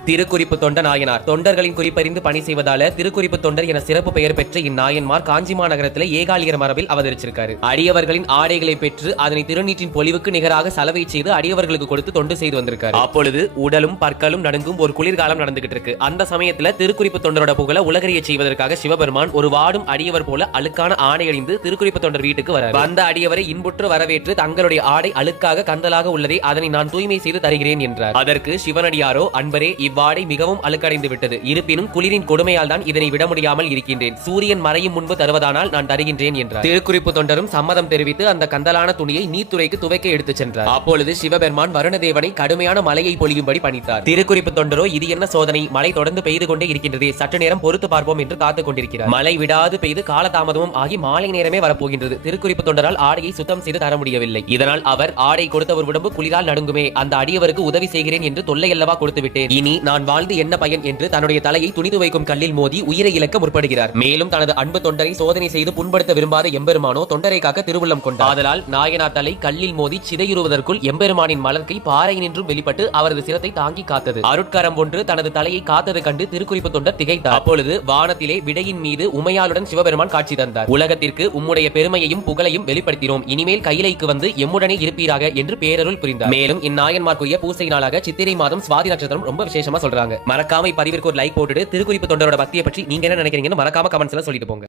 திருக்குறிப்பு தொண்ட நாயனார் தொண்டர்களின் குறிப்பறிந்து பணி செய்வதால திருக்குறிப்பு தொண்டர் என சிறப்பு பெயர் பெற்ற இந்நாயன்மார் காஞ்சி மாநகரத்தில் ஏகாலியர் மரபில் அவதரிச்சிருக்காரு. அடியவர்களின் ஆடைகளை பெற்று அதனை திருநீற்றின் பொலிவுக்கு நிகராக சலவை செய்து அடியவர்களுக்கு கொடுத்து தொண்டு செய்து வந்திருக்காரு. அப்பொழுது உடலும் பற்களும் நடுங்கும் ஒரு குளிர்காலம் நடந்துகிட்டு இருக்கு. அந்த சமயத்துல திருக்குறிப்பு தொண்டரோட புகழ உலகறிய செய்வதற்காக சிவபெருமான் ஒரு வாடும் அடியவர் போல அழுக்கான ஆடை அணிந்து திருக்குறிப்பு தொண்டர் வீட்டுக்கு வர வந்த அடியவரை இன்புற்று வரவேற்று தங்களுடைய ஆடை அழுக்காக கந்தலாக உள்ளதே அதனை நான் தூய்மை செய்து தருகிறேன் என்றார். அதற்கு சிவனடியாரோ, அன்பரே, இவ்வாடை மிகவும் அழுக்கடைந்து விட்டது. இருப்பினும் குளிரின் கொடுமையால் தான் இதனை விட முடியாமல் இருக்கின்றேன். சூரியன் மறையும் முன்பு தருவதானால் நான் தருகின்றேன் என்றார். திருக்குறிப்பு தொண்டரும் சம்மதம் தெரிவித்து அந்த கந்தலான துணியை நீத்துறைக்கு துவைக்க எடுத்துச் சென்றார். அப்பொழுது சிவபெருமான் வருணதேவனை கடுமையான மழையை பொழியும்படி பணித்தார். திருக்குறிப்பு தொண்டரோ, இது என்ன சோதனை, மழை தொடர்ந்து பெய்து கொண்டே இருக்கின்றது, சற்று நேரம் பொறுத்து பார்ப்போம் என்று காத்துக் கொண்டிருக்கிறார். மழை விடாது பெய்து காலதாமதமும் ஆகி மாலை நேரமே வரப்போகின்றது. திருக்குறிப்பு தொண்டரால் ஆடையை சுத்தம் செய்து தர முடியவில்லை. இதனால் அவர் ஆடை கொடுத்தவர் உடம்பு குளிரால் நடுங்குமே, அந்த அடியவருக்கு உதவி செய்கிறேன் என்று தொல்லை அல்லவா கொடுத்து விட்டேன், இனி நான் வாழ்ந்து என்ன பயன் என்று தன்னுடைய தலையை துணிந்து வைக்கும் கல்லில் மோதி உயிரை இழக்க முற்படுகிறார். மேலும் தனது அன்பு தொண்டரை சோதனை செய்து புண்படுத்த விரும்பாத எம்பெருமானோ தொண்டரை காக்க திருவுள்ளம் கொண்டார். ஆதலால் நாயனார் தலை கல்லில் மோதி சிதையுறுவதற்குள் எம்பெருமானின் மலர்க்கை பாறை நின்றும் வெளிப்பட்டு அவரது சிரத்தை தாங்கி காத்தது. அருட்கரம் ஒன்று தனது தலையை காத்தது கண்டு திருக்குறிப்பு தொண்டர் திகைத்தார். அப்பொழுது வானத்திலே விடையின் மீது உமையாளுடன் சிவபெருமான் காட்சி தந்தார். உலகத்திற்கு உம்முடைய பெருமையையும் புகழையும் வெளிப்படுத்தினோம், இனிமேல் கையிலைக்கு வந்து எம்முடனே இருப்பீராக என்று பேரருள் புரிந்தார். மேலும் இந்நாயன்மார்க்குரிய பூசை நாளாக சித்திரை மாதம் சுவாதி நட்சத்திரம் ரொம்ப விசேஷமா சொல்றாங்க. மறக்காம பதிவிற்கு ஒரு லைக் போட்டுட்டு திருக்குறிப்பு தொண்டரோட பக்தியை பற்றி நீங்க என்ன நினைக்கிறீங்கன்னு மறக்காம கமெண்ட்ஸ்ல சொல்லிட்டு போங்க.